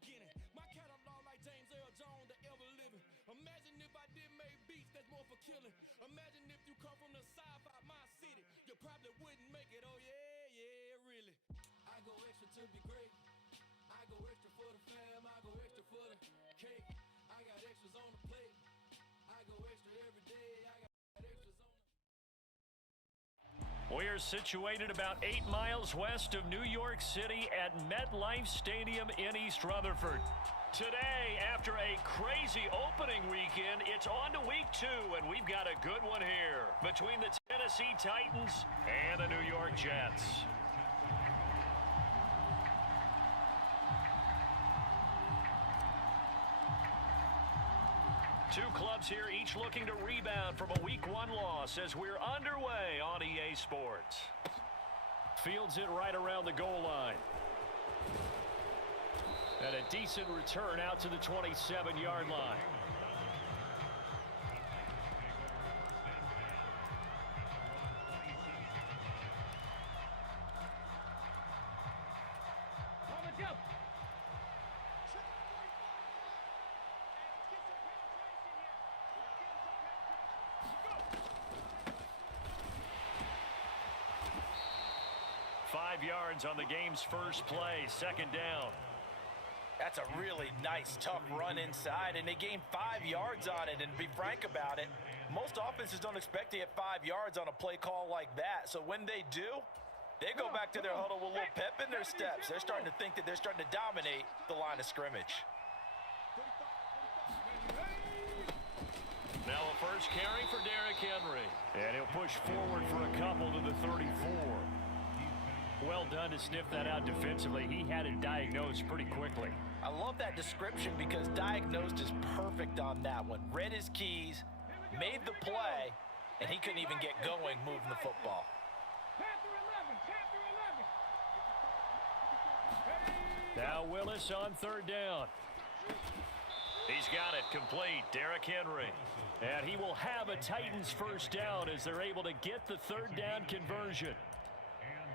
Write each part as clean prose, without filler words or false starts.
beginning. My catalog like James Earl Jones, the ever living. Imagine if I didn't make beats that's more for killing. Imagine if you come from the south out my city, you probably wouldn't make it. Oh yeah, yeah, really. I go extra to be great. I go extra for the fam. I go extra for the cake. I got extras on the plate. I go extra every day. I got extras on the... We're situated about 8 miles west of New York City at MetLife Stadium in East Rutherford. Today, after a crazy opening weekend, it's on to week 2, and we've got a good one here between the Tennessee Titans and the New York Jets. Two clubs here, each looking to rebound from a Week 1 loss as we're underway on EA Sports. Fields it right around the goal line. And a decent return out to the 27-yard line. Yards on the game's first play, second down. That's a really nice, tough run inside, and they gained 5 yards on it. And to be frank about it, most offenses don't expect to get 5 yards on a play call like that. So when they do, they go back to their huddle with a little pep in their steps. They're starting to think that they're starting to dominate the line of scrimmage. Now a first carry for Derrick Henry. And he'll push forward for a couple to the 34. Well done to sniff that out defensively. He had it diagnosed pretty quickly. I love that description because diagnosed is perfect on that one. Read his keys, made the play, and he couldn't even get going moving the football. Now Willis on third down. He's got it complete. Derrick Henry. And he will have a Titans first down as they're able to get the third down conversion.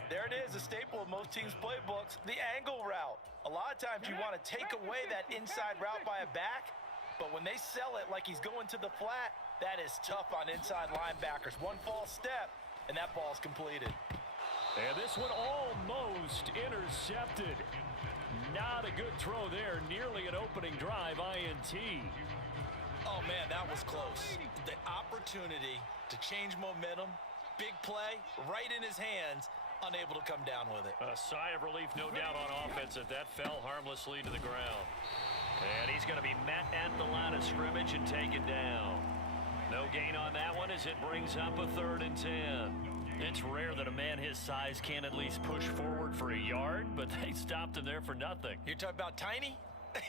There it is, a staple of most teams' playbooks, the angle route. A lot of times you want to take away that inside route by a back, but when they sell it like he's going to the flat, that is tough on inside linebackers. One false step, and that ball's completed. And this one almost intercepted. Not a good throw there, nearly an opening drive INT. Oh, man, that was close. The opportunity to change momentum, big play, right in his hands, unable to come down with it. A sigh of relief, no doubt, on offense that fell harmlessly to the ground. And he's going to be met at the line of scrimmage and taken down. No gain on that one as it brings up a 3rd and 10. It's rare that a man his size can at least push forward for a yard, but they stopped him there for nothing. You're talking about tiny?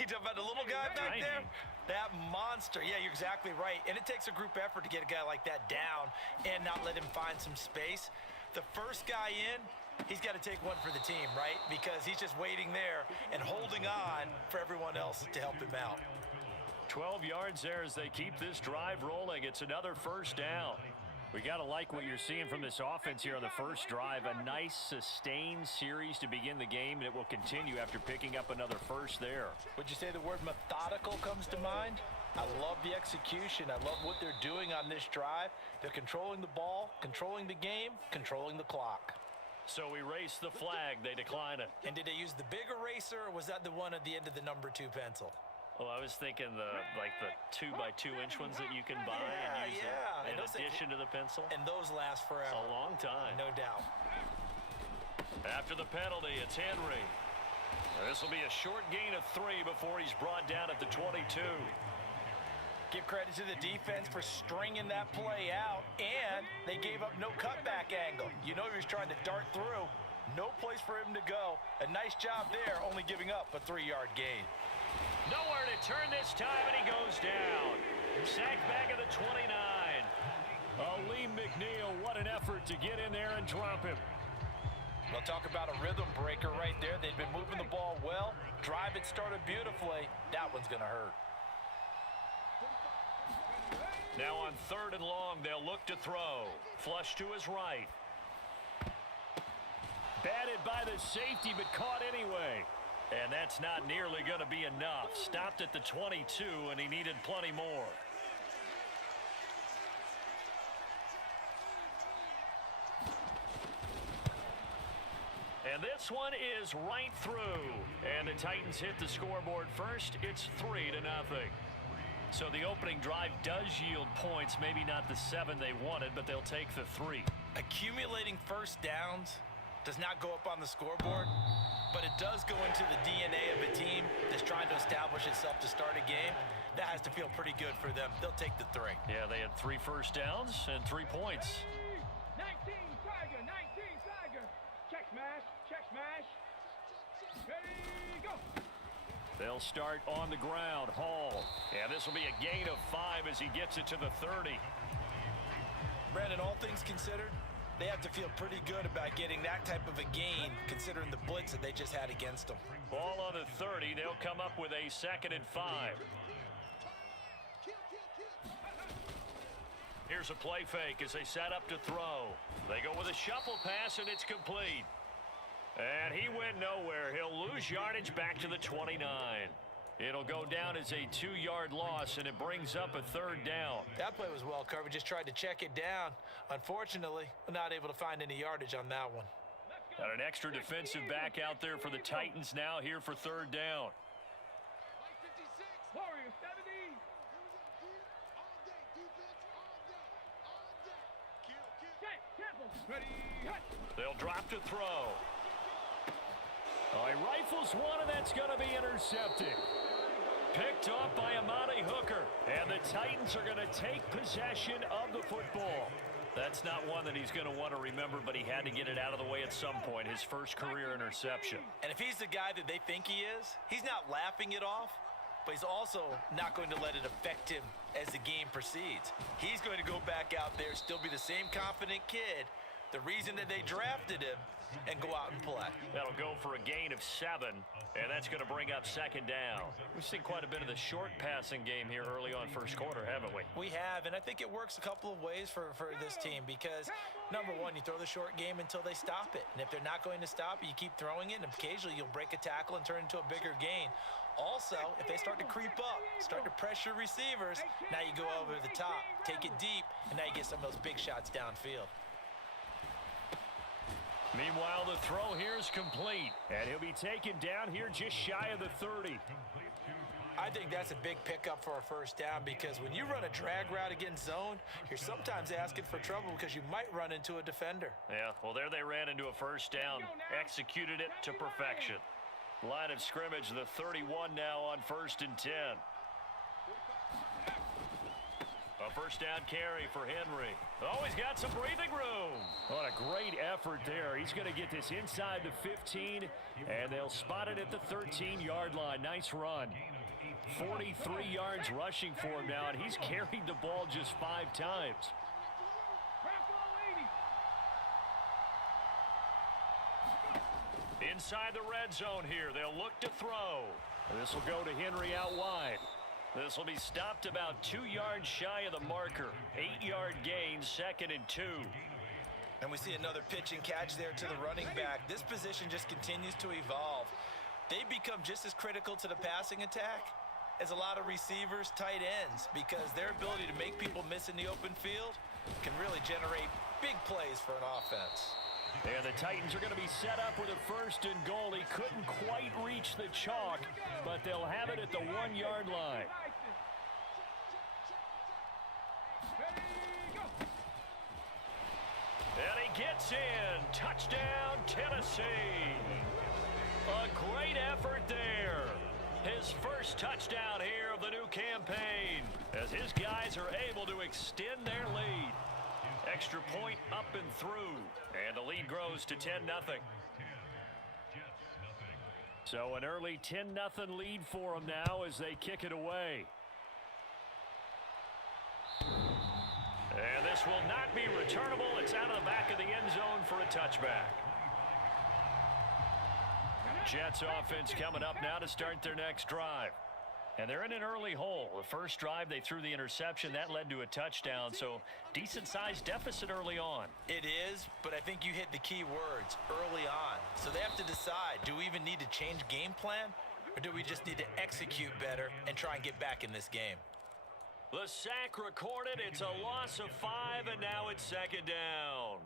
You're talking about the little guy back there? That monster. Yeah, you're exactly right. And it takes a group effort to get a guy like that down and not let him find some space. The first guy in, he's got to take one for the team, right? Because he's just waiting there and holding on for everyone else to help him out. 12 yards there as they keep this drive rolling. It's another first down. We got to like what you're seeing from this offense here on the first drive. A nice, sustained series to begin the game, and it will continue after picking up another first there. Would you say the word methodical comes to mind? I love the execution. I love what they're doing on this drive. They're controlling the ball, controlling the game, controlling the clock. So we race the flag. They decline it. And did they use the big eraser, or was that the one at the end of the number 2 pencil? Well, I was thinking the 2x2-inch ones that you can buy and use in addition to the pencil. And those last forever. A long time. No doubt. After the penalty, it's Henry. This will be a short gain of 3 before he's brought down at the 22. Give credit to the defense for stringing that play out, and they gave up no cutback angle. You know he was trying to dart through. No place for him to go. A nice job there, only giving up a 3-yard gain. Nowhere to turn this time, and he goes down. Sacked back at the 29. Lee McNeil, what an effort to get in there and drop him. We'll talk about a rhythm breaker right there. They've been moving the ball well. Drive it started beautifully. That one's going to hurt. Now on 3rd and long, they'll look to throw. Flush to his right. Batted by the safety, but caught anyway. And that's not nearly going to be enough. Stopped at the 22, and he needed plenty more. And this one is right through. And the Titans hit the scoreboard first. It's 3-0. So the opening drive does yield points. Maybe not the 7 they wanted, but they'll take the 3. Accumulating first downs does not go up on the scoreboard, but it does go into the DNA of a team that's trying to establish itself to start a game. That has to feel pretty good for them. They'll take the 3. Yeah, they had 3 first downs and 3 points. 19 Tiger, 19 Tiger. Check smash, check smash. Ready, go. They'll start on the ground. Hall. And this will be a gain of 5 as he gets it to the 30. Brandon, all things considered, they have to feel pretty good about getting that type of a gain considering the blitz that they just had against them. Ball on the 30. They'll come up with a 2nd and 5. Here's a play fake as they set up to throw. They go with a shuffle pass, and it's complete. And he went nowhere. He'll lose yardage back to the 29. It'll go down as a 2-yard loss, and it brings up a 3rd down. That play was well covered. Just tried to check it down. Unfortunately, not able to find any yardage on that one. Got an extra defensive back out there for the Titans now here for 3rd down. Warriors 70. Ready, hut. They'll drop to throw. Oh, he rifles one, and that's going to be intercepted. Picked off by Amani Hooker. And the Titans are going to take possession of the football. That's not one that he's going to want to remember, but he had to get it out of the way at some point. His first career interception. And if he's the guy that they think he is, he's not laughing it off, but he's also not going to let it affect him as the game proceeds. He's going to go back out there, still be the same confident kid, the reason that they drafted him, and go out and play. That'll go for a gain of 7, and that's going to bring up 2nd down. We've seen quite a bit of the short passing game here early on first quarter, haven't we? We have, and I think it works a couple of ways for this team because, number one, you throw the short game until they stop it. And if they're not going to stop it, you keep throwing it, and occasionally you'll break a tackle and turn it into a bigger gain. Also, if they start to creep up, start to pressure receivers, now you go over the top, take it deep, and now you get some of those big shots downfield. Meanwhile, the throw here is complete, and he'll be taken down here just shy of the 30. I think that's a big pickup for a first down because when you run a drag route against zone, you're sometimes asking for trouble because you might run into a defender. Yeah, well, there they ran into a first down, executed it to perfection. Line of scrimmage, the 31 now on 1st and 10. A first down carry for Henry. Oh, he's got some breathing room. What a great effort there. He's going to get this inside the 15, and they'll spot it at the 13-yard line. Nice run. 43 yards rushing for him now, and he's carried the ball just 5 times. Inside the red zone here. They'll look to throw. This will go to Henry out wide. This will be stopped about 2 yards shy of the marker. 8-yard gain, 2nd and 2. And we see another pitch and catch there to the running back. This position just continues to evolve. They become just as critical to the passing attack as a lot of receivers, tight ends, because their ability to make people miss in the open field can really generate big plays for an offense. And the Titans are going to be set up with a 1st and goal. He couldn't quite reach the chalk, but they'll have it at the 1-yard line. And he gets in. Touchdown, Tennessee. A great effort there. His first touchdown here of the new campaign as his guys are able to extend their lead. Extra point up and through, and the lead grows to 10-0. So an early 10-0 lead for them now as they kick it away. And this will not be returnable. It's out of the back of the end zone for a touchback. Jets offense coming up now to start their next drive. And they're in an early hole. The first drive, they threw the interception. That led to a touchdown, so decent-sized deficit early on. It is, but I think you hit the key words, early on. So they have to decide, do we even need to change game plan, or do we just need to execute better and try and get back in this game? The sack recorded. It's a loss of 5, and now it's second down.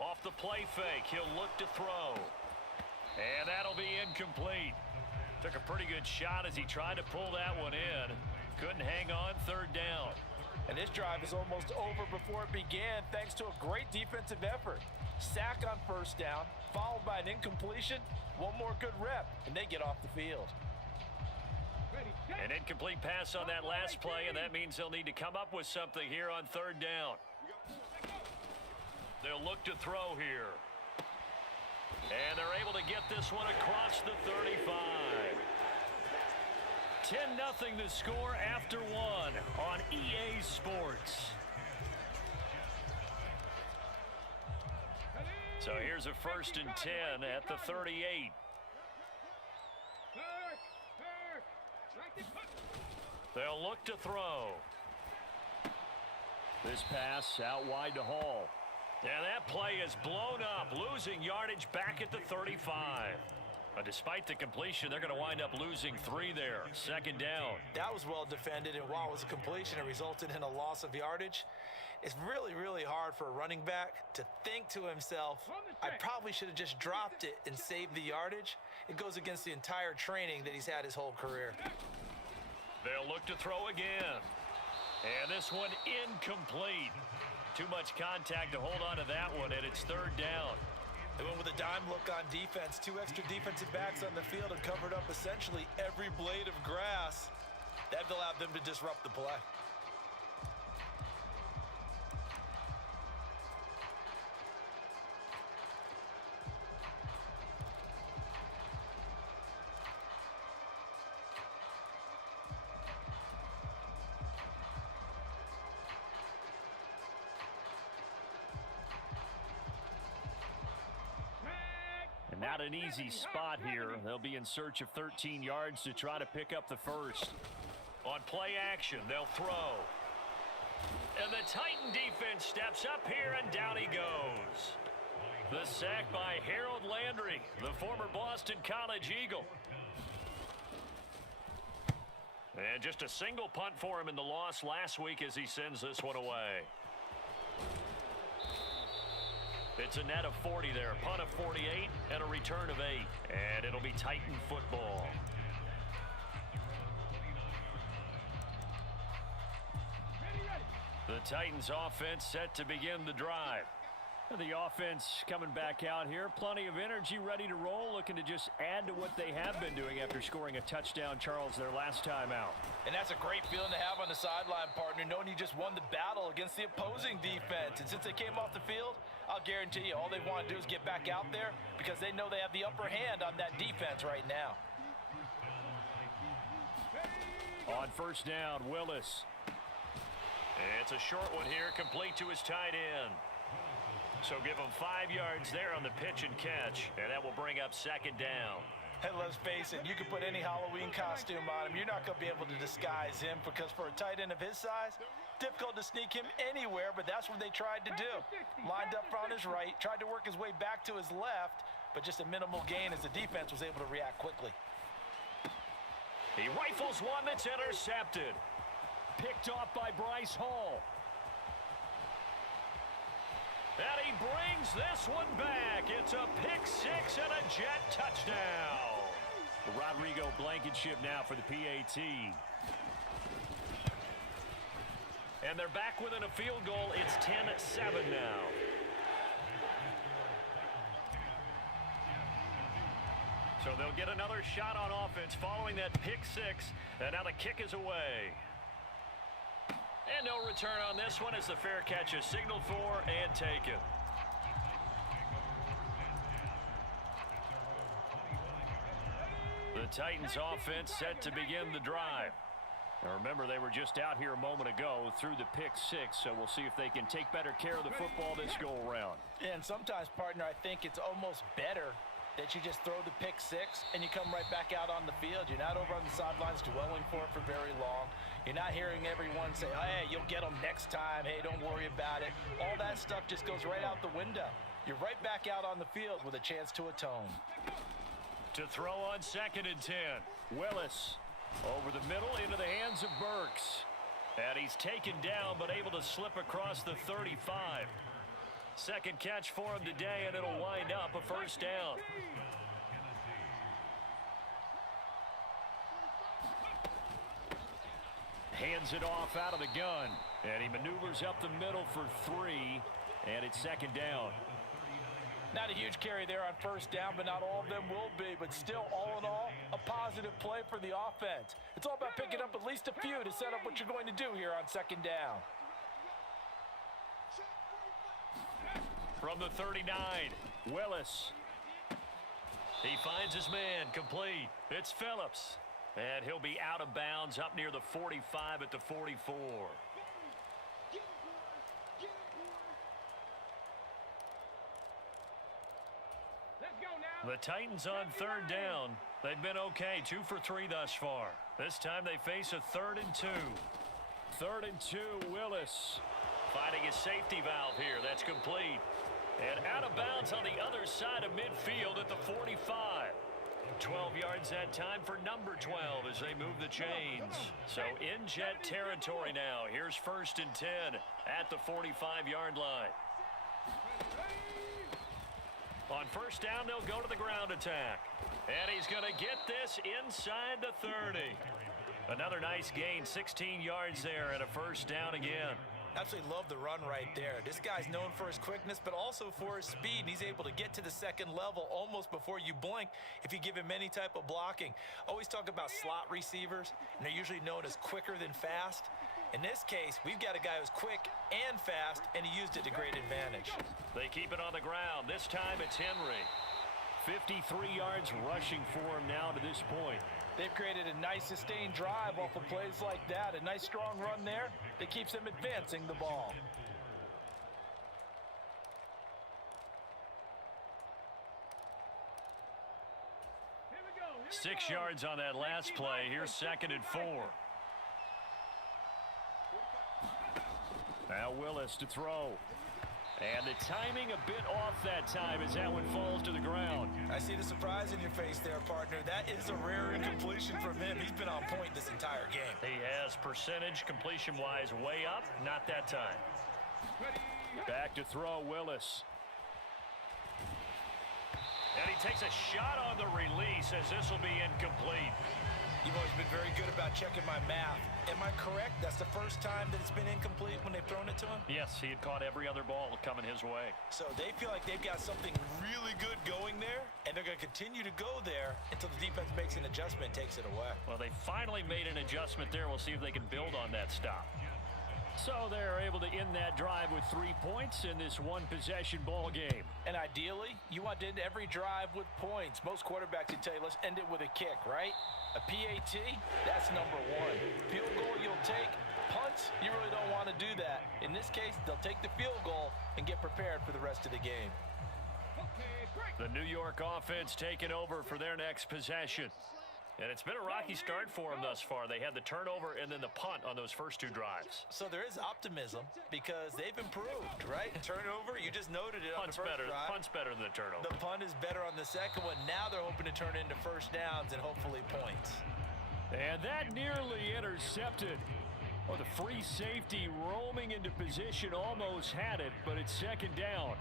Off the play fake, he'll look to throw. And that'll be incomplete. Took a pretty good shot as he tried to pull that one in. Couldn't hang on, third down. And this drive is almost over before it began thanks to a great defensive effort. Sack on first down, followed by an incompletion. One more good rep, and they get off the field. An incomplete pass on that last play, and that means they'll need to come up with something here on third down. They'll look to throw here. And they're able to get this one across the 35. 10-0 the score after one on EA Sports. So here's a 1st and 10 at the 38. They'll look to throw. This pass out wide to Hall. And that play is blown up, losing yardage back at the 35. Despite the completion, they're going to wind up losing 3 there. Second down. That was well defended, and while it was a completion, it resulted in a loss of yardage. It's really, really hard for a running back to think to himself, I probably should have just dropped it and saved the yardage. It goes against the entire training that he's had his whole career. They'll look to throw again. And this one incomplete. Too much contact to hold on to that one, and it's third down. They went with a dime look on defense. 2 extra defensive backs on the field and covered up essentially every blade of grass. That allowed them to disrupt the play. Not an easy spot here. They'll be in search of 13 yards to try to pick up the first. On play action, they'll throw. And the Titan defense steps up here, and down he goes. The sack by Harold Landry, the former Boston College Eagle. And just a single punt for him in the loss last week as he sends this one away. It's a net of 40 there, punt of 48, and a return of 8. And it'll be Titan football. The Titans offense set to begin the drive. The offense coming back out here. Plenty of energy, ready to roll, looking to just add to what they have been doing after scoring a touchdown, Charles, their last time out. And that's a great feeling to have on the sideline, partner, knowing you just won the battle against the opposing defense. And since they came off the field, I'll guarantee you all they want to do is get back out there because they know they have the upper hand on that defense right now. On first down, Willis. It's a short one here, complete to his tight end. So give him 5 yards there on the pitch and catch, and that will bring up second down. And let's face it, you can put any Halloween costume on him. You're not going to be able to disguise him because for a tight end of his size, difficult to sneak him anywhere, but that's what they tried to do. Lined up on his right, tried to work his way back to his left, but just a minimal gain as the defense was able to react quickly. He rifles one that's intercepted. Picked off by Bryce Hall. And he brings this one back. It's a pick six and a jet touchdown. Rodrigo Blankenship now for the PAT. And they're back within a field goal. It's 10-7 now. So they'll get another shot on offense following that pick six. And now the kick is away. And no return on this one as the fair catch is signaled for and taken. Titans offense set to begin the drive. Now remember, they were just out here a moment ago through the pick six, so we'll see if they can take better care of the football this go-around. And sometimes, partner, I think it's almost better that you just throw the pick six and you come right back out on the field. You're not over on the sidelines dwelling for it for very long. You're not hearing everyone say, hey, you'll get them next time. Hey, don't worry about it. All that stuff just goes right out the window. You're right back out on the field with a chance to atone. To throw on 2nd and 10. Willis over the middle into the hands of Burks. And he's taken down but able to slip across the 35. Second catch for him today, and it'll wind up a first down. Hands it off out of the gun. And he maneuvers up the middle for 3. And it's 2nd down. Not a huge carry there on first down, but not all of them will be. But still, all in all, a positive play for the offense. It's all about picking up at least a few to set up what you're going to do here on 2nd down. From the 39, Willis. He finds his man, complete. It's Phillips. And he'll be out of bounds up near the 45 at the 44. The Titans on 3rd down. They've been okay, 2 for 3 thus far. This time they face a 3rd and 2. 3rd and 2, Willis. Finding a safety valve here. That's complete. And out of bounds on the other side of midfield at the 45. 12 yards that time for number 12 as they move the chains. So in jet territory now. Here's 1st and 10 at the 45-yard line. On first down, they'll go to the ground attack. And he's going to get this inside the 30. Another nice gain, 16 yards there, and a first down again. Absolutely love the run right there. This guy's known for his quickness, but also for his speed. And he's able to get to the 2nd level almost before you blink if you give him any type of blocking. Always talk about slot receivers, and they're usually known as quicker than fast. In this case, we've got a guy who's quick and fast, and he used it to great advantage. They keep it on the ground. This time it's Henry. 53 yards rushing for him now to this point. They've created a nice sustained drive off of plays like that. A nice strong run there that keeps them advancing the ball. Here we go. 6 yards on that last play. Here's 2nd and 4. Now Willis to throw. And the timing a bit off that time as that one falls to the ground. I see the surprise in your face there, partner. That is a rare incompletion from him. He's been on point this entire game. He has percentage completion-wise way up. Not that time. Back to throw, Willis. And he takes a shot on the release as this will be incomplete. You've always been very good about checking my math. Am I correct? That's the first time that it's been incomplete when they've thrown it to him? Yes, he had caught every other ball coming his way. So they feel like they've got something really good going there, and they're going to continue to go there until the defense makes an adjustment and takes it away. Well, they finally made an adjustment there. We'll see if they can build on that stop. So they're able to end that drive with 3 points in this one-possession ball game. And ideally, you want to end every drive with points. Most quarterbacks would tell you, let's end it with a kick, right? A PAT, that's number 1. Field goal you'll take. Punts, you really don't want to do that. In this case, they'll take the field goal and get prepared for the rest of the game. The New York offense taking over for their next possession. And it's been a rocky start for them thus far. They had the turnover and then the punt on those first 2 drives. So there is optimism because they've improved, right? Turnover, you just noted it on the first drive. Punt's better than the turnover. The punt is better on the second one. Now they're hoping to turn it into first downs and hopefully points. And that nearly intercepted. Oh, the free safety roaming into position almost had it, but it's 2nd down.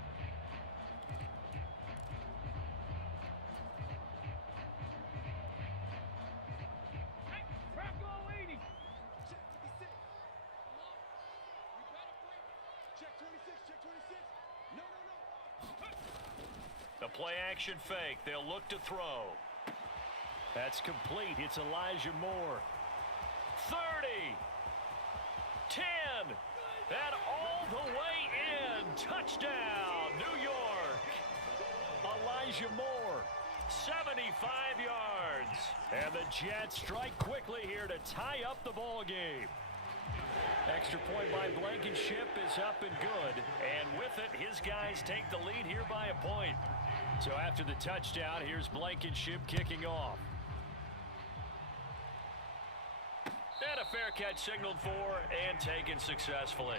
The play-action fake. They'll look to throw. That's complete. It's Elijah Moore. 30. 10. And all the way in. Touchdown, New York. Elijah Moore. 75 yards. And the Jets strike quickly here to tie up the ball game. Extra point by Blankenship is up and good. And with it, his guys take the lead here by a point. So after the touchdown, here's Blankenship kicking off. And a fair catch signaled for and taken successfully.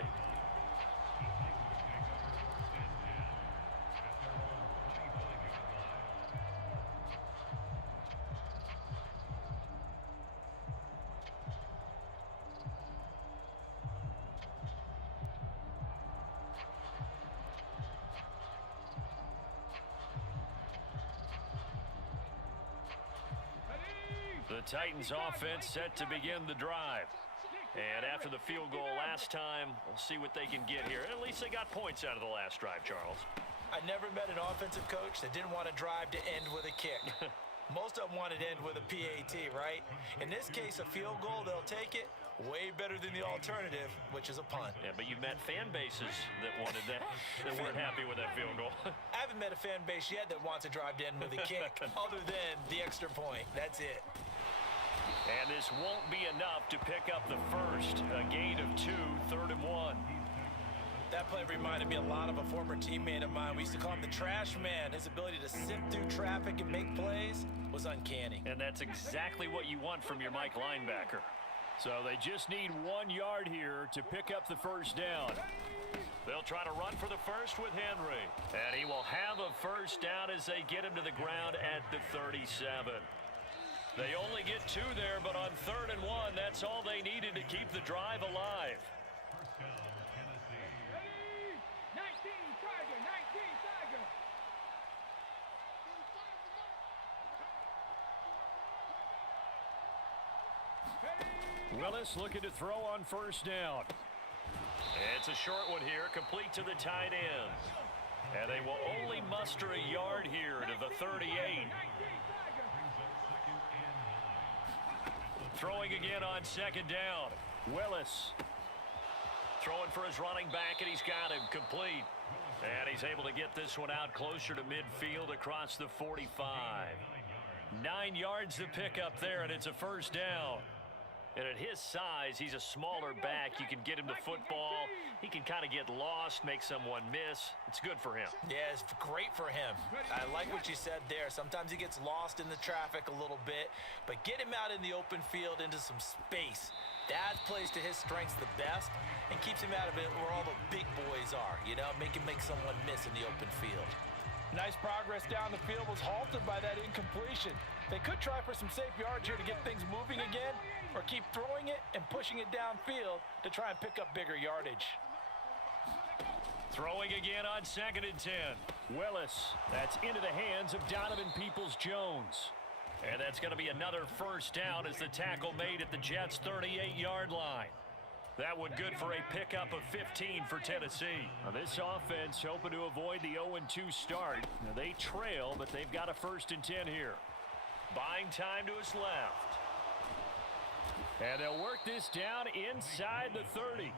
The Titans offense set to begin the drive. And after the field goal last time, we'll see what they can get here. At least they got points out of the last drive, Charles. I never met an offensive coach that didn't want to drive to end with a kick. Most of them wanted to end with a PAT, right? In this case, a field goal, they'll take it. Way better than the alternative, which is a punt. Yeah, but you've met fan bases that wanted that, that weren't happy with that field goal. I haven't met a fan base yet that wants to drive to end with a kick, other than the extra point. That's it. And this won't be enough to pick up the first. A gain of 2, 3rd and 1. That play reminded me a lot of a former teammate of mine. We used to call him the trash man. His ability to sift through traffic and make plays was uncanny. And that's exactly what you want from your Mike linebacker. So they just need 1 yard here to pick up the first down. They'll try to run for the first with Henry. And he will have a first down as they get him to the ground at the 37. They only get 2 there, but on 3rd and 1, that's all they needed to keep the drive alive. Willis looking to throw on first down. It's a short one here, complete to the tight end. And they will only muster a yard here to the 38. Throwing again on 2nd down. Willis throwing for his running back, and he's got him complete. And he's able to get this one out closer to midfield across the 45. 9 yards to pick up there, and it's a first down. And at his size, he's a smaller back. You can get him the football. He can kind of get lost, make someone miss. It's good for him. Yeah, it's great for him. I like what you said there. Sometimes he gets lost in the traffic a little bit, but get him out in the open field into some space. That plays to his strengths the best and keeps him out of it where all the big boys are, you know, make someone miss in the open field. Nice progress down the field was halted by that incompletion. They could try for some safe yards here to get things moving again, or keep throwing it and pushing it downfield to try and pick up bigger yardage. Throwing again on 2nd and 10. Willis, that's into the hands of Donovan Peoples-Jones. And that's going to be another first down as the tackle made at the Jets' 38-yard line. That one good for a pickup of 15 for Tennessee. Now this offense hoping to avoid the 0-2 start. Now they trail, but they've got a 1st and 10 here. Buying time to his left. And they'll work this down inside the 30.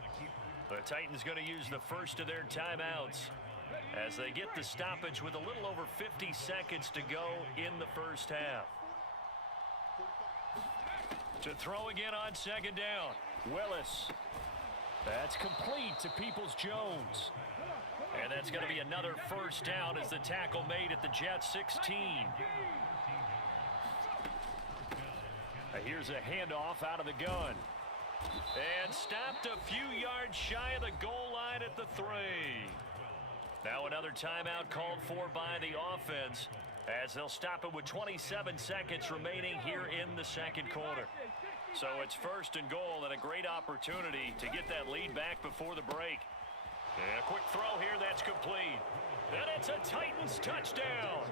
The Titans going to use the first of their timeouts as they get the stoppage with a little over 50 seconds to go in the first half. To throw again on 2nd down. Willis. That's complete to Peoples-Jones. And that's going to be another first down as the tackle made at the Jets' 16. Here's a handoff out of the gun. And stopped a few yards shy of the goal line at the 3. Now another timeout called for by the offense as they'll stop it with 27 seconds remaining here in the 2nd quarter. So it's 1st and goal and a great opportunity to get that lead back before the break. And a quick throw here, that's complete. And it's a Titans touchdown.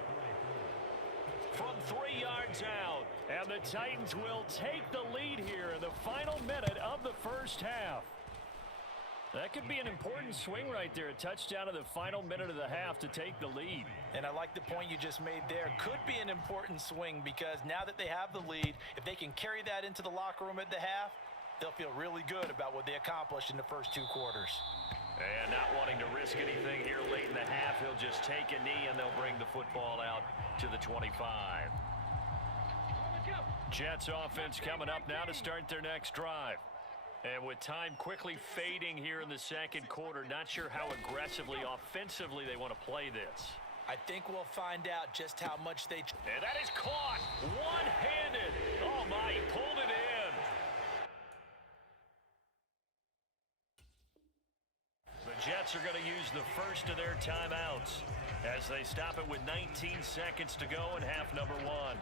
From 3 yards out. And the Titans will take the lead here in the final minute of the first half. That could be an important swing right there. A touchdown in the final minute of the half to take the lead. And I like the point you just made there. Could be an important swing because now that they have the lead, if they can carry that into the locker room at the half, they'll feel really good about what they accomplished in the first 2 quarters. And not wanting to risk risk anything here late in the half. He'll just take a knee, and they'll bring the football out to the 25. Jets offense coming up now to start their next drive. And with time quickly fading here in the second quarter, not sure how aggressively, offensively they want to play this. I think we'll find out just how much they... And that is caught one-handed. Oh, my, he pulled it in. The Jets are going to use the first of their timeouts as they stop it with 19 seconds to go in half number one.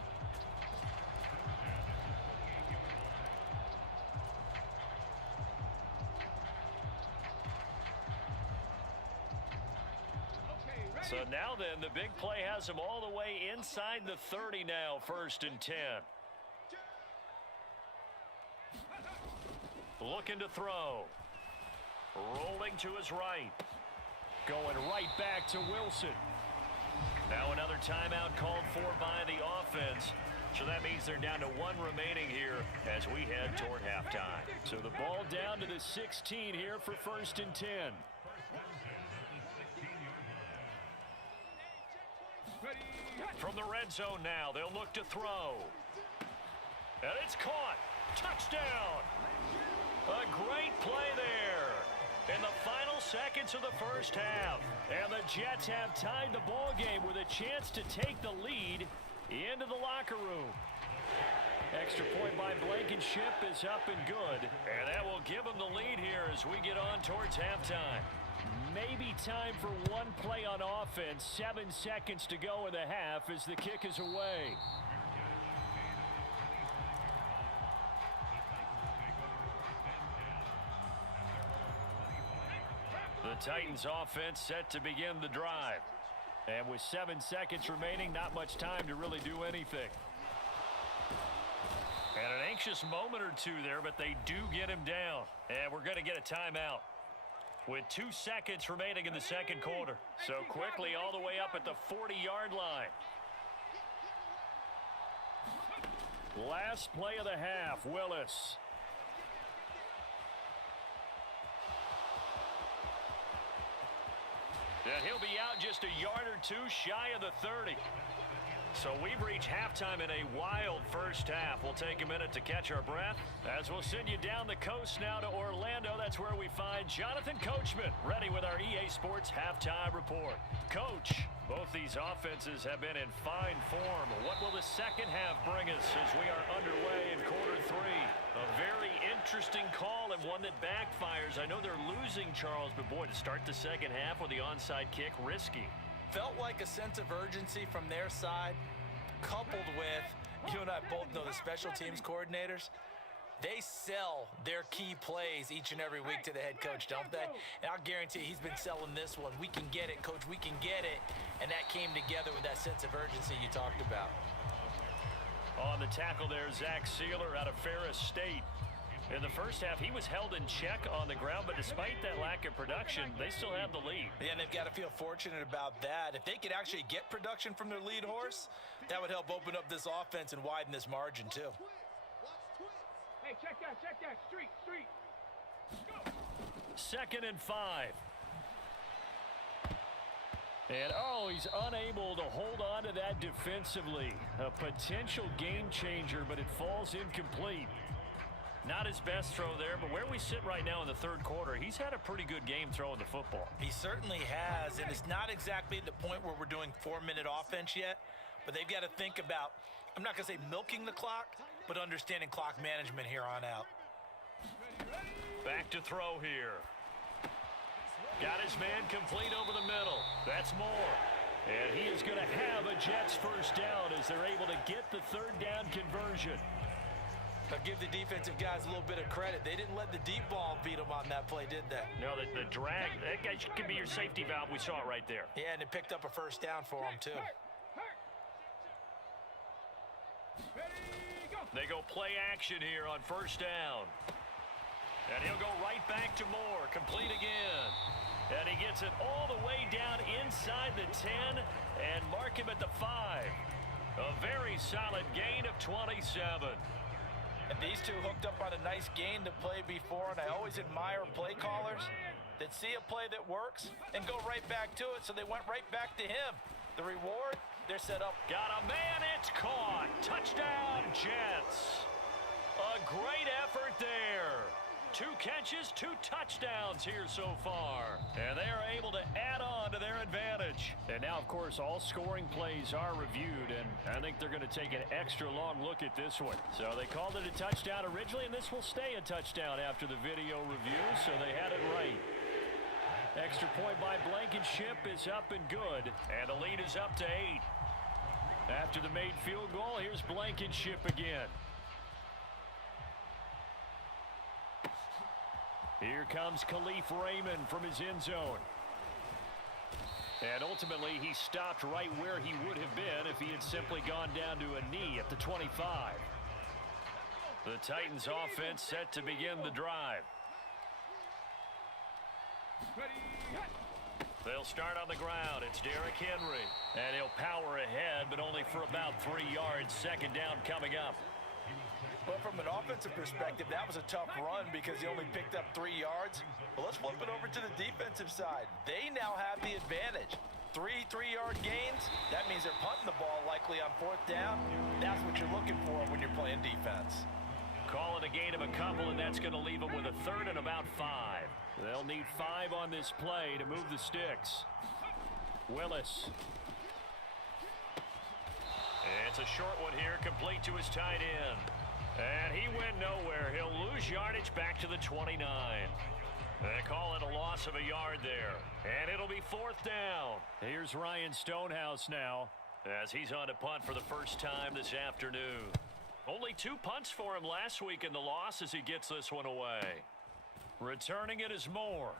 So now then, the big play has them all the way inside the 30 now, 1st and 10. Looking to throw. Rolling to his right. Going right back to Wilson. Now another timeout called for by the offense. So that means they're down to one remaining here as we head toward halftime. So the ball down to the 16 here for 1st and 10. From the red zone now, they'll look to throw. And it's caught. Touchdown. A great play there in the final seconds of the first half. And the Jets have tied the ball game with a chance to take the lead into the locker room. Extra point by Blankenship is up and good. And that will give them the lead here as we get on towards halftime. Maybe time for one play on offense. 7 seconds to go in the half as the kick is away. The Titans offense set to begin the drive. And with 7 seconds remaining, not much time to really do anything. And an anxious moment or two there, but they do get him down. And we're going to get a timeout with 2 seconds remaining in the second quarter. So quickly all the way up at the 40-yard line. Last play of the half, Willis. And he'll be out just a yard or two shy of the 30. So we've reached halftime in a wild first half. We'll take a minute to catch our breath as we'll send you down the coast now to Orlando. That's where we find Jonathan Coachman ready with our EA Sports Halftime Report. Coach, both these offenses have been in fine form. What will the second half bring us as we are underway in quarter three? A very interesting call and one that backfires. I know they're losing, Charles, but boy, to start the second half with the onside kick, risky. Felt like a sense of urgency from their side, coupled with, you and I both know the special teams coordinators, they sell their key plays each and every week to the head coach, don't they? And I'll guarantee he's been selling this one. We can get it, coach, we can get it. And that came together with that sense of urgency you talked about. On the tackle there, Zach Sealer out of Ferris State. In the first half, he was held in check on the ground, but despite that lack of production, they still have the lead. Yeah, and they've got to feel fortunate about that. If they could actually get production from their lead horse, that would help open up this offense and widen this margin, too. Hey, check that, street. Go. 2nd and 5. And, he's unable to hold on to that defensively. A potential game changer, but it falls incomplete. Not his best throw there, but where we sit right now in the third quarter, he's had a pretty good game throwing the football. He certainly has, and it's not exactly at the point where we're doing 4-minute offense yet, but they've got to think about, I'm not going to say milking the clock, but understanding clock management here on out. Back to throw here. Got his man complete over the middle. That's Moore. And he is going to have a Jets first down as they're able to get the third down conversion. I'll give the defensive guys a little bit of credit. They didn't let the deep ball beat them on that play, did they? No, the drag, that guy could be your safety valve. We saw it right there. Yeah, and it picked up a first down for them, too. They go play action here on first down. And he'll go right back to Moore. Complete again. And he gets it all the way down inside the 10 and mark him at the 5. A very solid gain of 27. And these two hooked up on a nice gain to play before, and I always admire play callers They'd see a play that works and go right back to it, so they went right back to him. The reward, they're set up. Got a man, it's caught. Touchdown, Jets. A great effort there. 2 catches, 2 touchdowns here so far. And they are able to add on to their advantage. And now, of course, all scoring plays are reviewed, and I think they're going to take an extra long look at this one. So they called it a touchdown originally, and this will stay a touchdown after the video review, so they had it right. Extra point by Blankenship is up and good, and the lead is up to 8. After the made field goal, here's Blankenship again. Here comes Khalif Raymond from his end zone. And ultimately, he stopped right where he would have been if he had simply gone down to a knee at the 25. The Titans offense set to begin the drive. They'll start on the ground. It's Derrick Henry. And he'll power ahead, but only for about 3 yards. Second down coming up. But from an offensive perspective, that was a tough run because he only picked up 3 yards. But let's flip it over to the defensive side. They now have the advantage. 3 3-yard gains, that means they're punting the ball likely on 4th down. That's what you're looking for when you're playing defense. Call it a gain of a couple, and that's going to leave them with a 3rd and about 5. They'll need 5 on this play to move the sticks. Willis. It's a short one here, complete to his tight end. And he went nowhere. He'll lose yardage back to the 29. They call it a loss of a yard there. And it'll be 4th down. Here's Ryan Stonehouse now as he's on to punt for the first time this afternoon. Only 2 punts for him last week in the loss as he gets this one away. Returning it is Moore.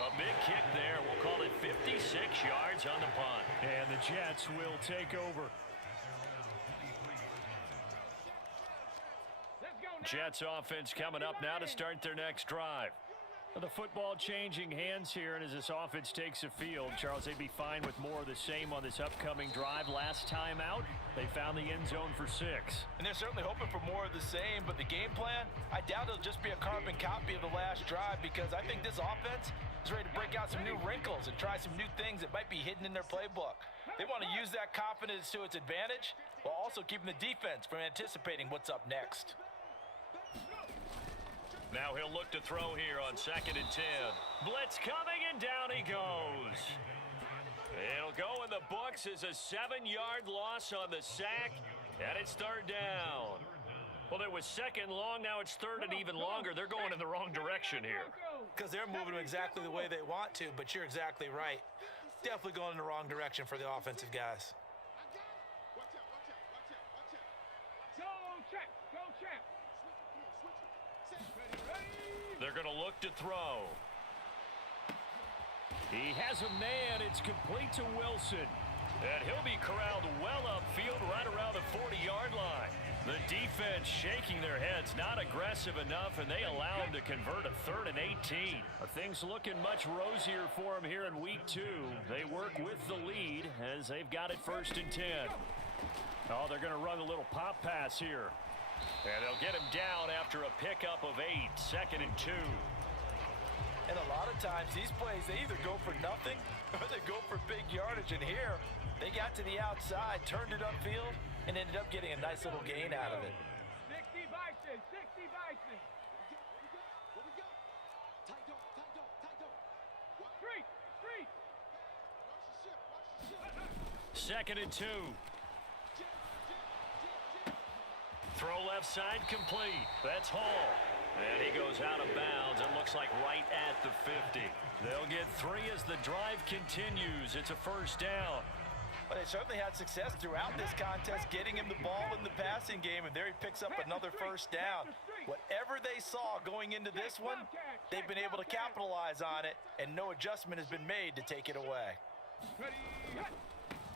A big kick there. We'll call it 56 yards on the punt. And the Jets will take over. Jets offense coming up now to start their next drive. The football changing hands here, and as this offense takes the field, Charles, they'd be fine with more of the same on this upcoming drive. Last time out, they found the end zone for 6. And they're certainly hoping for more of the same, but the game plan, I doubt it'll just be a carbon copy of the last drive because I think this offense is ready to break out some new wrinkles and try some new things that might be hidden in their playbook. They want to use that confidence to its advantage while also keeping the defense from anticipating what's up next. Now he'll look to throw here on 2nd and 10. Blitz coming, and down he goes. It'll go in the books as a 7-yard loss on the sack, and it's 3rd down. Well, it was 2nd long, now it's 3rd and even longer. They're going in the wrong direction here. Because they're moving exactly the way they want to, but you're exactly right. Definitely going in the wrong direction for the offensive guys. Go, check. Go, check. They're going to look to throw. He has a man. It's complete to Wilson. And he'll be corralled well upfield right around the 40-yard line. The defense shaking their heads, not aggressive enough, and they allow him to convert a 3rd and 18. Things looking much rosier for him here in week 2. They work with the lead as they've got it 1st and 10. Oh, they're going to run a little pop pass here. And they'll get him down after a pickup of 8, 2nd and 2. And a lot of times, these plays, they either go for nothing or they go for big yardage. And here, they got to the outside, turned it upfield, and ended up getting a nice little gain out of it. 60 Bison, 60 Bison. Where we go? Tight dog, tight dog, tight dog. Street, street. Watch the ship, 2nd and 2. Throw left side complete. That's Hall. And he goes out of bounds. It looks like right at the 50. They'll get 3 as the drive continues. It's a 1st down. But they certainly had success throughout this contest, getting him the ball in the passing game, and there he picks up another 1st down. Whatever they saw going into this one, they've been able to capitalize on it, and no adjustment has been made to take it away.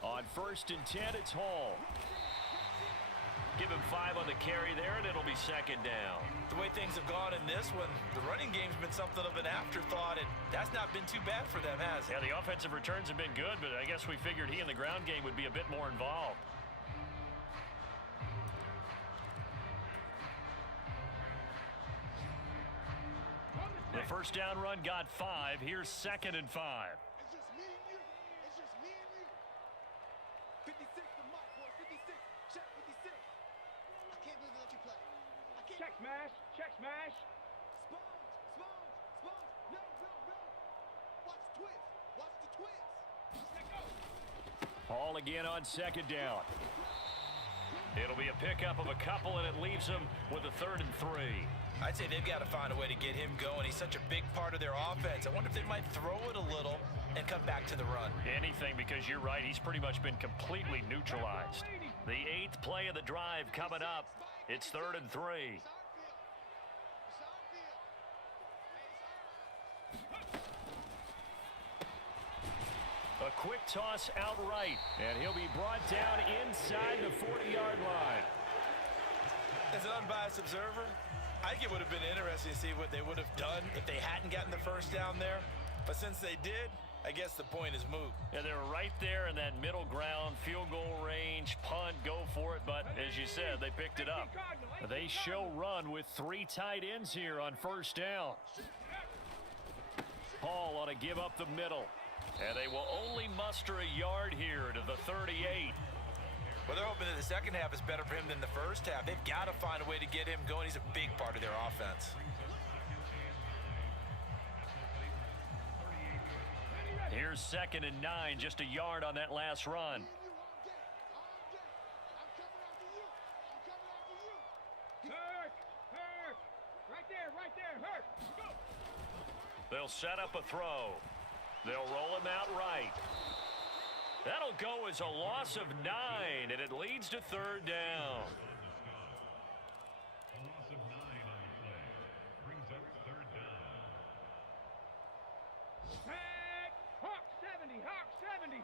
On 1st and 10, it's Hall. Give him 5 on the carry there, and it'll be 2nd down. The way things have gone in this one, the running game's been something of an afterthought, and that's not been too bad for them, has it? Yeah, the offensive returns have been good, but I guess we figured he in the ground game would be a bit more involved. first down run got 5. Here's 2nd and 5. It's just me and you. It's just me and you. 56 to Mike, boy. 56. Check 56. I can't believe they let you play. I can't. Check smash. Check smash. Sponge. Sponge. Sponge. No, no, no. Watch the twist. Watch the twist. Let go. Hall again on 2nd down. It'll be a pickup of a couple, and it leaves them with a 3rd and 3. I'd say they've got to find a way to get him going. He's such a big part of their offense. I wonder if they might throw it a little and come back to the run. Anything, because you're right. He's pretty much been completely neutralized. The 8th play of the drive coming up. It's 3rd and 3. A quick toss outright, and he'll be brought down inside the 40-yard line. As an unbiased observer, I think it would have been interesting to see what they would have done if they hadn't gotten the first down there. But since they did, I guess the point is moot. Yeah, they were right there in that middle ground, field goal range, punt, go for it. But as you said, they picked it up. They show run with 3 tight ends here on first down. Hall ought to give up the middle. And they will only muster a yard here to the 38. Well, they're hoping that the second half is better for him than the first half. They've got to find a way to get him going. He's a big part of their offense. Here's 2nd and 9, just a yard on that last run. Hurt. Hurt. Right there. Hurt. Go. They'll set up a throw. They'll roll him out right. That'll go as a loss of 9, and it leads to 3rd down. A loss of 9 on the play brings up 3rd down. Tag. Hawk 70. Hawk 70.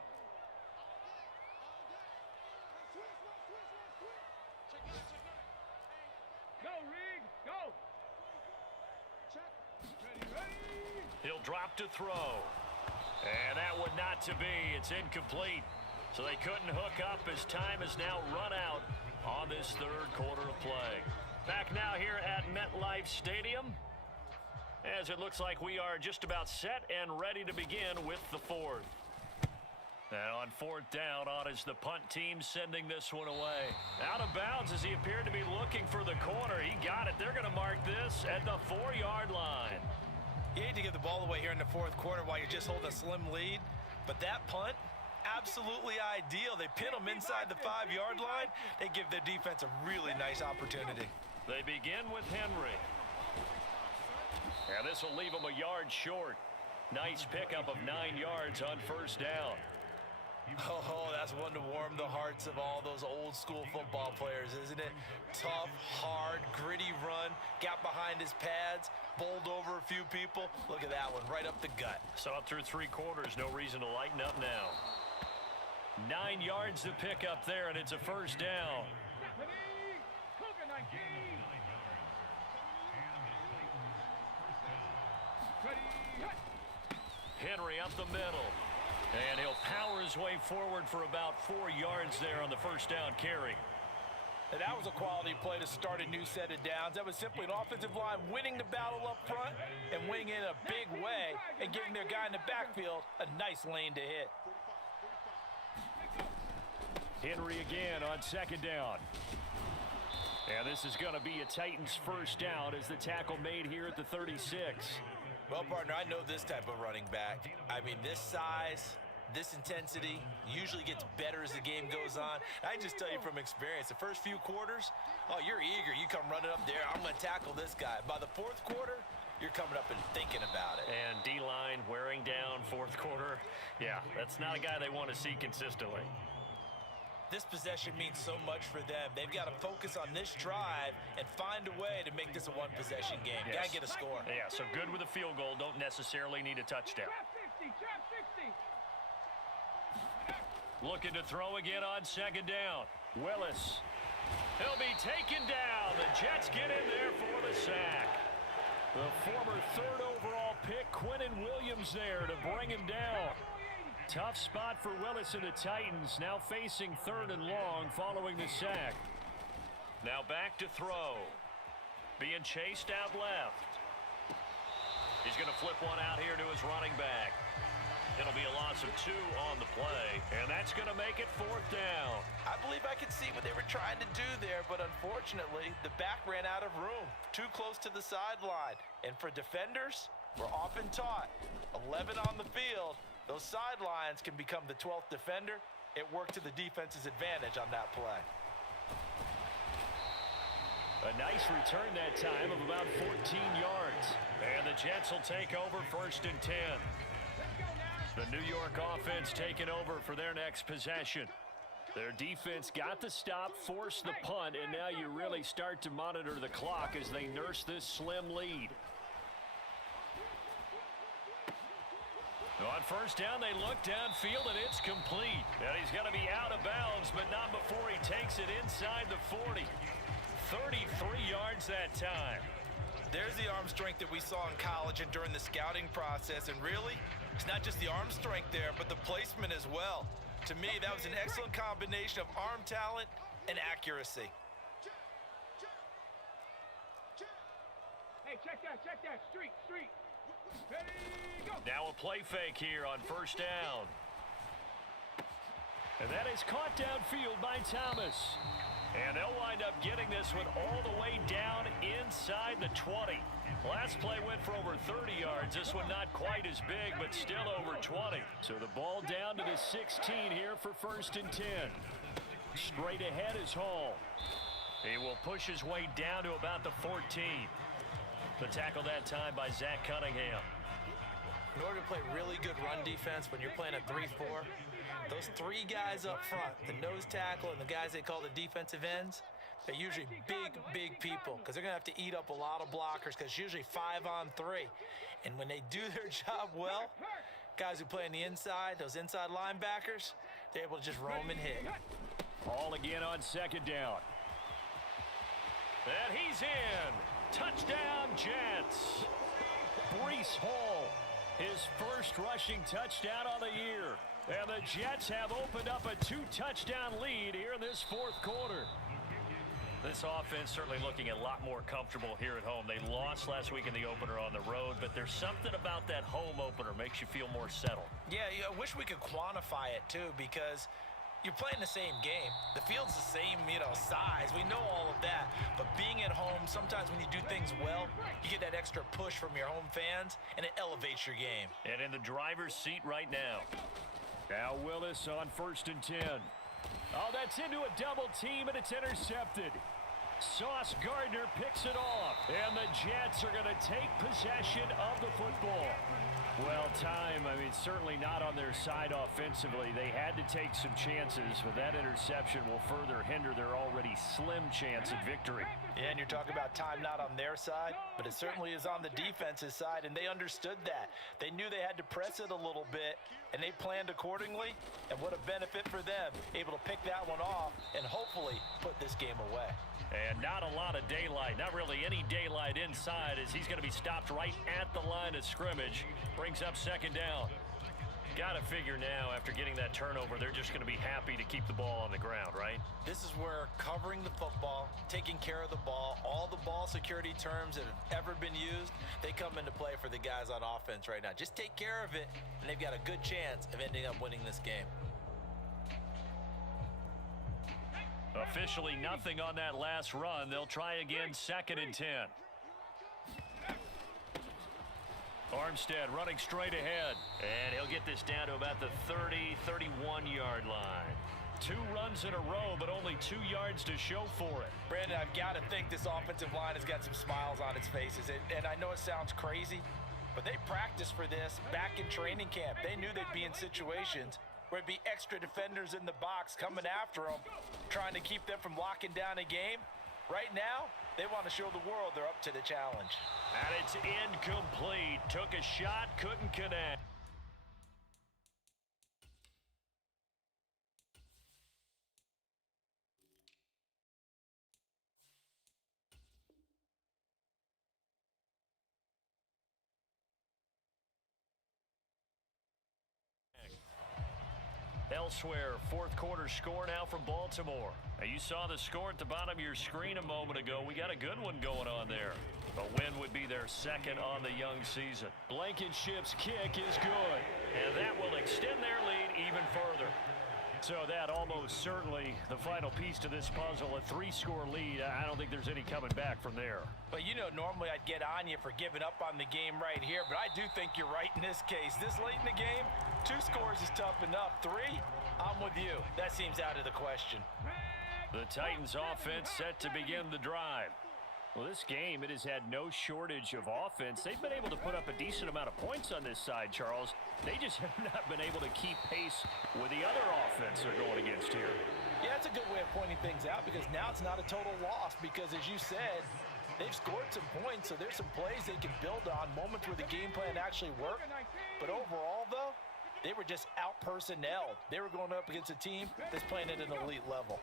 Go, Reed. Go. Ready. He'll drop to throw. And that would not to be. It's incomplete. So they couldn't hook up as time has now run out on this 3rd quarter of play. Back now here at MetLife Stadium, as it looks like we are just about set and ready to begin with the 4th. And on 4th down, on is the punt team sending this one away. Out of bounds as he appeared to be looking for the corner. He got it. They're going to mark this at the 4-yard line. You hate to give the ball away here in the 4th quarter while you're just holding a slim lead, but that punt, absolutely ideal. They pin them inside the 5-yard line. They give their defense a really nice opportunity. They begin with Henry. And this will leave them a yard short. Nice pickup of 9 yards on first down. Oh, that's one to warm the hearts of all those old school football players, isn't it? Tough, hard, gritty run, got behind his pads, bowled over a few people. Look at that one, right up the gut. So up through 3 quarters, no reason to lighten up now. 9 yards to pick up there, and it's a first down. Cougar 19. Ready. Henry up the middle. And he'll power his way forward for about 4 yards there on the first down carry. And that was a quality play to start a new set of downs. That was simply an offensive line winning the battle up front and winning in a big way and giving their guy in the backfield a nice lane to hit. Henry again on 2nd down. And this is going to be a Titans first down as the tackle made here at the 36. Well, partner, I know this type of running back. I mean, this size, this intensity usually gets better as the game goes on. I just tell you from experience, the first few quarters, oh, you're eager. You come running up there. I'm going to tackle this guy. By the 4th quarter, you're coming up and thinking about it. And D-line wearing down 4th quarter. Yeah, that's not a guy they want to see consistently. This possession means so much for them. They've got to focus on this drive and find a way to make this a one-possession game. Yes. Got to get a score. Yeah, so good with a field goal. Don't necessarily need a touchdown. Trap 60. Looking to throw again on 2nd down. Willis. He'll be taken down. The Jets get in there for the sack. The former 3rd overall pick, Quinnen Williams, there to bring him down. Tough spot for Willis and the Titans, now facing 3rd and long following the sack. Now back to throw. Being chased out left. He's going to flip one out here to his running back. It'll be a loss of 2 on the play, and that's going to make it 4th down. I believe I could see what they were trying to do there, but unfortunately, the back ran out of room, too close to the sideline. And for defenders, we're often taught, 11 on the field, those sidelines can become the 12th defender. It worked to the defense's advantage on that play. A nice return that time of about 14 yards. And the Jets will take over 1st and 10. The New York offense taking over for their next possession. Their defense got the stop, forced the punt, and now you really start to monitor the clock as they nurse this slim lead. On 1st down, they look downfield, and it's complete. And he's going to be out of bounds, but not before he takes it inside the 40. 33 yards that time. There's the arm strength that we saw in college and during the scouting process. And really, it's not just the arm strength there, but the placement as well. To me, that was an excellent combination of arm talent and accuracy. Hey, check that. Street. Ready, go. Now a play fake here on 1st down. And that is caught downfield by Thomas. And they'll wind up getting this one all the way down inside the 20. Last play went for over 30 yards. This one not quite as big, but still over 20. So the ball down to the 16 here for 1st and 10. Straight ahead is Hall. He will push his way down to about the 14. The tackle that time by Zach Cunningham. In order to play really good run defense when you're playing a 3-4, those 3 guys up front, the nose tackle and the guys they call the defensive ends, they're usually big people because they're going to have to eat up a lot of blockers because it's usually 5 on 3. And when they do their job well, guys who play on the inside, those inside linebackers, they're able to just roam and hit. Hall again on 2nd down. And he's in. Touchdown, Jets. Breece Hall, his first rushing touchdown on the year. And the Jets have opened up a 2-touchdown lead here in this 4th quarter. This offense certainly looking a lot more comfortable here at home. They lost last week in the opener on the road, but there's something about that home opener makes you feel more settled. Yeah, I wish we could quantify it too, because you're playing the same game. The field's the same, size. We know all of that. But being at home, sometimes when you do things well, you get that extra push from your home fans, and it elevates your game. And in the driver's seat right now. Now Willis on 1st and 10. Oh, that's into a double team, and it's intercepted. Sauce Gardner picks it off, and the Jets are going to take possession of the football. Well, certainly not on their side offensively. They had to take some chances, but that interception will further hinder their already slim chance at victory. Yeah, and you're talking about time not on their side, but it certainly is on the defense's side, and they understood that. They knew they had to press it a little bit, and they planned accordingly, and what a benefit for them, able to pick that one off and hopefully put this game away. And not a lot of daylight, not really any daylight inside, as he's going to be stopped right at the line of scrimmage. Brings up second down. Got to figure now, after getting that turnover, they're just going to be happy to keep the ball on the ground, right? This is where covering the football, taking care of the ball, all the ball security terms that have ever been used, they come into play for the guys on offense right now. Just take care of it, and they've got a good chance of ending up winning this game. Officially nothing on that last run. They'll try again, second and 10. Armstead running straight ahead. And he'll get this down to about the 30, 31-yard line. 2 runs in a row, but only 2 yards to show for it. Brandon, I've got to think this offensive line has got some smiles on its faces. And I know it sounds crazy, but they practiced for this back in training camp. They knew they'd be in situations where it'd be extra defenders in the box coming after them, trying to keep them from locking down a game. Right now, they want to show the world they're up to the challenge. And it's incomplete. Took a shot, couldn't connect. Elsewhere, fourth quarter score now from Baltimore. Now, you saw the score at the bottom of your screen a moment ago. We got a good one going on there. A win would be their second on the young season. Blankenship's kick is good. And that will extend their lead even further. So that almost certainly the final piece to this puzzle, a 3-score lead. I don't think there's any coming back from there. But you know, normally I'd get on you for giving up on the game right here, but I do think you're right in this case. This late in the game, 2 scores is tough enough. 3, I'm with you. That seems out of the question. The Titans offense set to begin the drive. Well, this game, it has had no shortage of offense. They've been able to put up a decent amount of points on this side, Charles. They just have not been able to keep pace with the other offense they're going against here. Yeah, that's a good way of pointing things out because now it's not a total loss because, as you said, they've scored some points, so there's some plays they can build on, moments where the game plan actually worked. But overall, though, they were just out-personnelled. They were going up against a team that's playing at an elite level.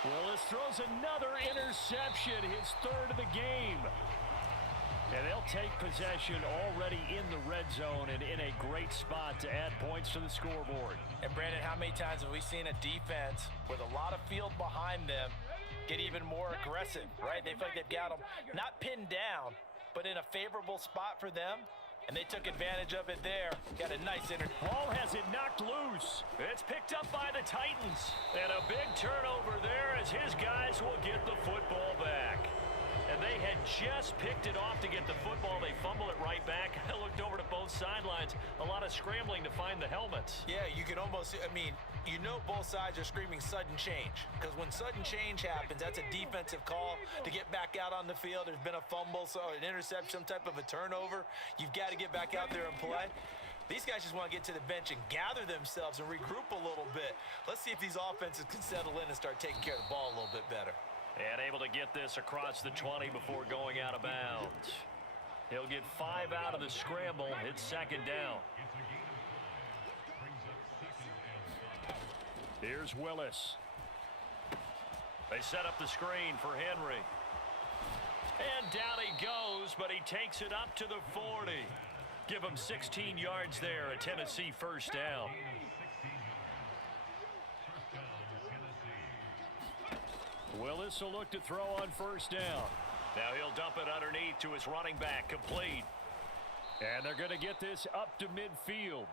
Willis throws another interception, his 3rd of the game. And they'll take possession already in the red zone and in a great spot to add points to the scoreboard. And Brandon, how many times have we seen a defense with a lot of field behind them get even more aggressive, right? They feel like they've got them not pinned down, but in a favorable spot for them. And they took advantage of it there. Got a nice Ball has it knocked loose. It's picked up by the Titans. And a big turnover there as his guys will get the football back. And they had just picked it off to get the football. They fumble it right back. I looked over to both sidelines. A lot of scrambling to find the helmets. Yeah, you can almost, I mean, you know both sides are screaming sudden change. Because when sudden change happens, that's a defensive call to get back out on the field. There's been a fumble, so an interception, some type of a turnover. You've got to get back out there and play. These guys just want to get to the bench and gather themselves and regroup a little bit. Let's see if these offenses can settle in and start taking care of the ball a little bit better. And able to get this across the 20 before going out of bounds. He'll get 5 out of the scramble. It's 2nd down. Here's Willis. They set up the screen for Henry. And down he goes, but he takes it up to the 40. Give him 16 yards there, a Tennessee 1st down. Willis will look to throw on 1st down. Now he'll dump it underneath to his running back, complete. And they're going to get this up to midfield.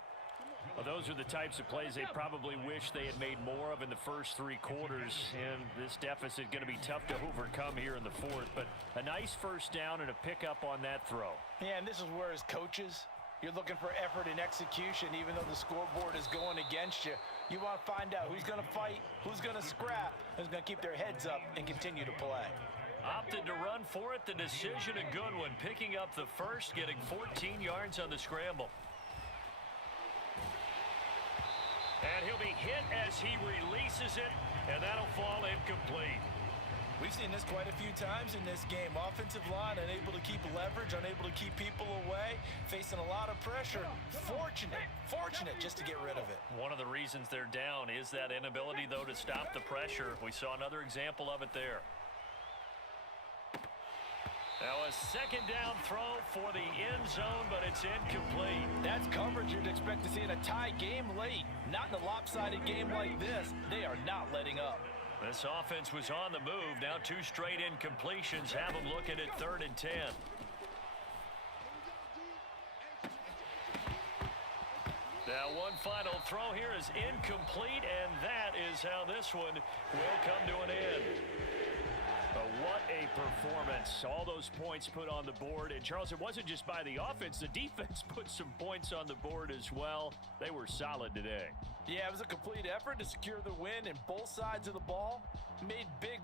Well, those are the types of plays they probably wish they had made more of in the first 3 quarters. And this deficit going to be tough to overcome here in the 4th. But a nice 1st down and a pickup on that throw. Yeah, and this is where as coaches, you're looking for effort and execution, even though the scoreboard is going against you. You want to find out who's going to fight, who's going to scrap, who's going to keep their heads up and continue to play. Opted to run for it. The decision, a good one. Picking up the 1st, getting 14 yards on the scramble. And he'll be hit as he releases it, and that'll fall incomplete. We've seen this quite a few times in this game. Offensive line unable to keep leverage, unable to keep people away, facing a lot of pressure. Fortunate just to get rid of it. One of the reasons they're down is that inability, though, to stop the pressure. We saw another example of it there. Now a 2nd down throw for the end zone, but it's incomplete. That's coverage you'd expect to see in a tie game late. Not in a lopsided game like this. They are not letting up. This offense was on the move. Now 2 straight incompletions have them looking at 3rd and 10. Now one final throw here is incomplete, and that is how this one will come to an end. What a performance. All those points put on the board. And, Charles, it wasn't just by the offense. The defense put some points on the board as well. They were solid today. Yeah, it was a complete effort to secure the win, and both sides of the ball made big